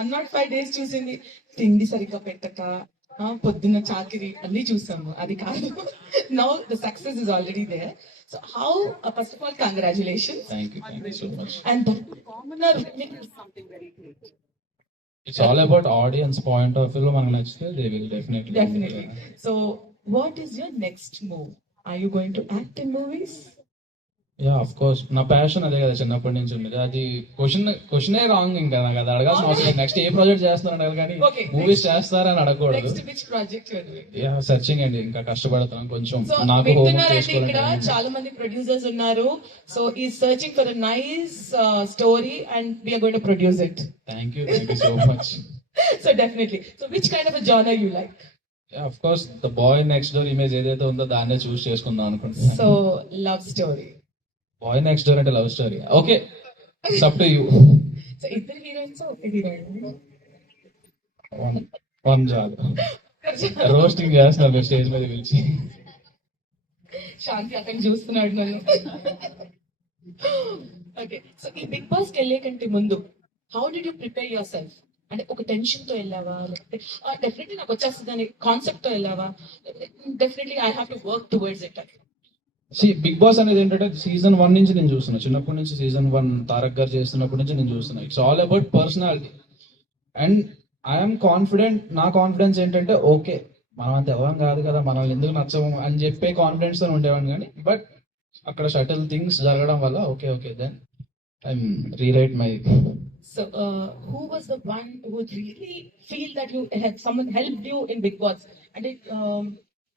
105 days చూసింది. తిండి సరిగ్గా పెట్టక, పొద్దున్న చాకిరి అన్ని చూసాము. అది కాదు. Now the success is already there. So how, first of all congratulations. Thank you so much. And that commoner something very great. It's all about audience point of view. మనకు నచ్చితే they will definitely. Definitely. So what is your next move? Are you going to act in movies? Yeah of course, నా ప్యాషన్ అదే కదా చిన్నప్పటి నుంచి ఉండేది. అది క్వశ్చనే రాంగ్. ఇంకా నాకు అది అడగాల్సిన అవసరం. నెక్స్ట్ ఏ ప్రాజెక్ట్ చేస్తున్నారు అడగాలి కానీ Okay, మూవీస్ చేస్తారని అడగకూడదు. Next which project you are doing? Yeah searching అండి, ఇంకా కష్టపడుతున్నాం కొంచెం. సో నాకు హోంవర్క్ వింటున్నారండి, ఇక్కడ చేసుకోవాలంటే. చాలా మంది ప్రొడ్యూసర్స్ ఉన్నారు. సో ఈ searching for a nice story and we are going to produce it. Thank you so much. So definitely. So which kind of genre you like? Of course the boy next door image ఏదైతే ఉందో దాన్నే choose చేసుకుందాం అనుకుంటున్నాను. So love story. Boy next door అంటే love story. Okay, it's up to you. So ఇద్దరు heroines, ఒక heroine. One job roasting చేస్తున్నారు stage మీద పిలిచి. శాంతి అతను చూస్తున్నాడు నన్ను. ఓకే, సో ఈ బిగ్ బాస్ కి వెళ్ళే కంటే ముందు how did you prepare your self? అంటే ఒక టెన్షన్ తో వెళ్ళావా, లేకపోతే డెఫినెట్లీ నాకు వచ్చేస్తుంది అనే కాన్సెప్ట్ తో వెళ్ళావా, definitely I have to work towards it? Bigg Boss అనేది ఏంటంటే సీజన్ 1 నుంచి నేను చూస్తున్నా. చిన్నప్పటి నుంచి సీజన్ 1 తారక్ గారు చేస్తున్నప్పటి నుంచి నేను చూస్తున్నా. It's all about personality and I'm confident. నా కాన్ఫిడెన్స్ ఏంటంటే ఓకే మనం అంత ఎవరం కాదు కదా, మనం ఎందుకు నచ్చము అని చెప్పే కాన్ఫిడెన్స్ తో ఉండేవాడిని. కానీ బట్ అక్కడ షటిల్ థింగ్స్ జరగడం వల్ల okay then I'm rewrite my. So, who was the one who would really feel that you had someone helped you in Big Boss? And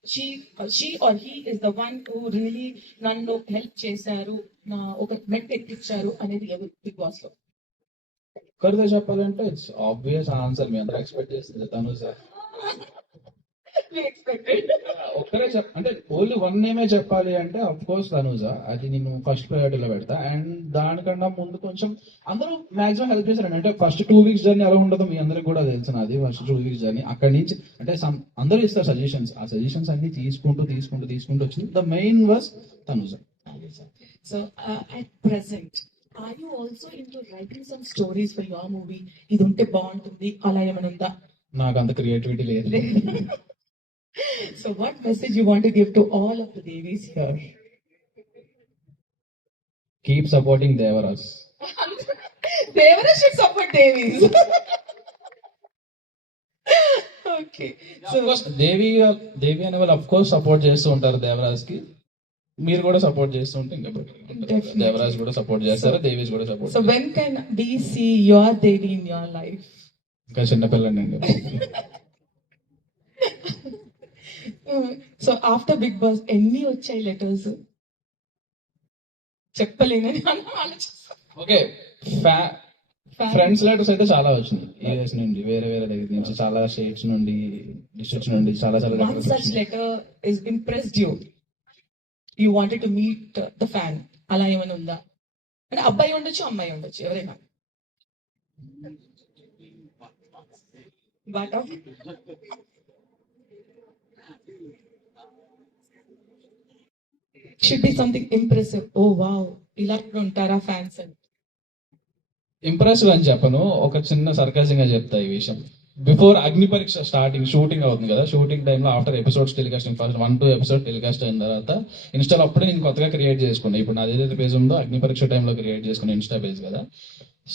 she or he is the one who really nanu help చేశారు, నా ఒక మెట్ ఎక్కించారు అనేది ఎవరు big boss లో? ఒక్కరితో చెప్పాలంటే it's obvious answer. మీ అందరూ ఎక్స్పెక్ట్ చేస్తుంది తను సార్. ఒక్కరే అంటే ఓన్లీ వన్ నేమే చెప్పాలి అంటే అఫ్ కోర్స్ తనూజ. అది నేను ఫస్ట్ ప్రయారిటీలో పెడతా. అండ్ దానికన్నా ముందు కొంచెం అందరూ మాక్సిమం హెల్ప్ చేశారండి. అంటే ఫస్ట్ 2 weeks జర్నీ ఎలా ఉండదో మీ అందరికి కూడా తెలుసు. నాది ఫస్ట్ 2 weeks జర్నీ. అక్కడి నుంచి అంటే అందరూ ఇస్తారు సజెషన్స్. ఆ సజెషన్స్ అన్ని తీసుకుంటూ వచ్చింది. The main was Tanuja. So, at present, are you also into writing some stories for your movie? ఇది ఉంటే బాగుంటుంది అలా ఏమైనా ఉందా? నాకు అంత క్రియేటివిటీ లేదు. So what message you want to give to all of the Devis here? Keep supporting Devaraj. Devara should support Devis. Okay. So Devi అనే వాళ్ళు అఫ్ కోర్స్ సపోర్ట్ చేస్తూ ఉంటారు దేవరాజ్ కి. మీరు కూడా సపోర్ట్ చేస్తూ ఉంటే ఇంకా Definitely. దేవరాజ్ కూడా సపోర్ట్ చేస్తారు, దేవీస్ కూడా support. so when can we see your Devi in your life? ఇంకా చిన్నపిల్లండి. So after Big Boss ఎన్ని వచ్చాయి లెటర్స్? చెప్పలేనని ఆలోచిస్తాను. ఓకే, ఫ్రెండ్స్ లెటర్స్ అయితే చాలా వచ్చినాయి. యూఎస్ నుండి, వేరే దగ్గర నుంచి, చాలా స్టేట్స్ నుండి, డిస్ట్రిక్ట్స్ నుండి చాలా One such letter is impressed you. You wanted to meet the fan. అలా ఏమైనా ఉందా? అంటే అబ్బాయి ఉండొచ్చు, అమ్మాయి ఉండొచ్చు, ఎవరైనా. But should be something impressive. Oh wow, ఇలా కూడా ఉంటారా ఫ్యాన్స్ అని. ఇంప్రెసివ్ అని చెప్పను, ఒక చిన్న సర్కాసింగ్ గా చెప్తా ఈ విషయం. బిఫోర్ అగ్ని పరీక్ష స్టార్టింగ్ షూటింగ్ అవుతుంది కదా, షూటింగ్ టైంలో after episodes telecasting first 1-2 episode telecast అయిన తర్వాత ఇన్స్టాలో అప్పుడే నేను కొత్తగా క్రియేట్ చేసుకున్నాను. ఇప్పుడు నాది ఏదైతే పేజ్ ఉందో అగ్ని పరీక్ష టైంలో క్రియేట్ చేసుకున్న ఇన్స్టా పేజ్ కదా.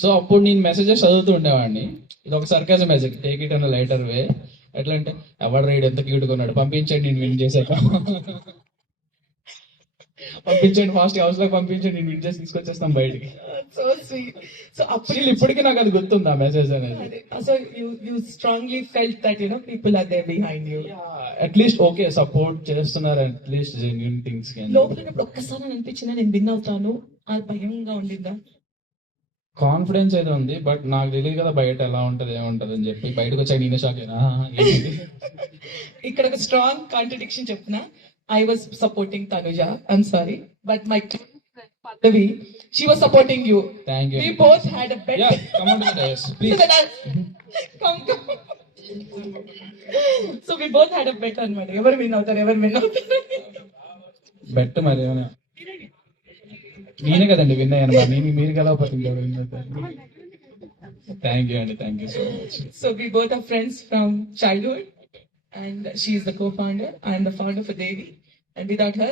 సో అప్పుడు నేను మెసేజెస్ చదువుతూ ఉండేవాడిని. ఇది ఒక sarcasm message, take it an lighter way. ఎట్లా అంటే ఎవడు రైడ్ ఎంత క్యూట్ కొన్నాడు, పంపించండి నేను విన్ చేసాక, పంపించండి ఫాస్ట్ హౌస్ లో పంపించండి నేను విన్ చేసి తీసుకొచ్చేస్తాం బయటికి. So sweet. సో అప్పుడు ఇప్పటికీ నాకు అది గుర్తుంది ఆ మెసేజ్ అనేది. So you strongly felt that people are there behind you. At least okay support చేస్తున్నారు, అట్లీస్ట్ జెన్యూన్ థింగ్స్. లోపల ఉన్నప్పుడు ఒక్కసారి అనిపించిందా నేను విన్ అవుతాను, అది భయంగా ఉండిందా? కాన్ఫిడెన్స్ అయితే ఉంది, బట్ నాకు తెలియదు కదా బయట ఎలా ఉంటది ఏముంటది అని చెప్పి బయటకు వచ్చాక నేనే షాక్ అయినా. ఇక్కడ ఒక స్ట్రాంగ్ కాంట్రడిక్షన్ చెప్తున్నా. I was supporting Tanuja. I'm sorry, but my Pallavi, she was supporting you. Thank you. We both had a bet. Yeah, come on to the dais, please. Come. So we both had a bet on money. Ever win out. Bet మరి ఏమైనా నేనే కదండి విన్ అయ్యాను. మీరు గెలవకపోతే ఇంకెవరు విన్ అవుతారు? Thank you అండి, thank you so much. So we both are friends from childhood, and she is the co-founder. I am the founder for Devi, and without her,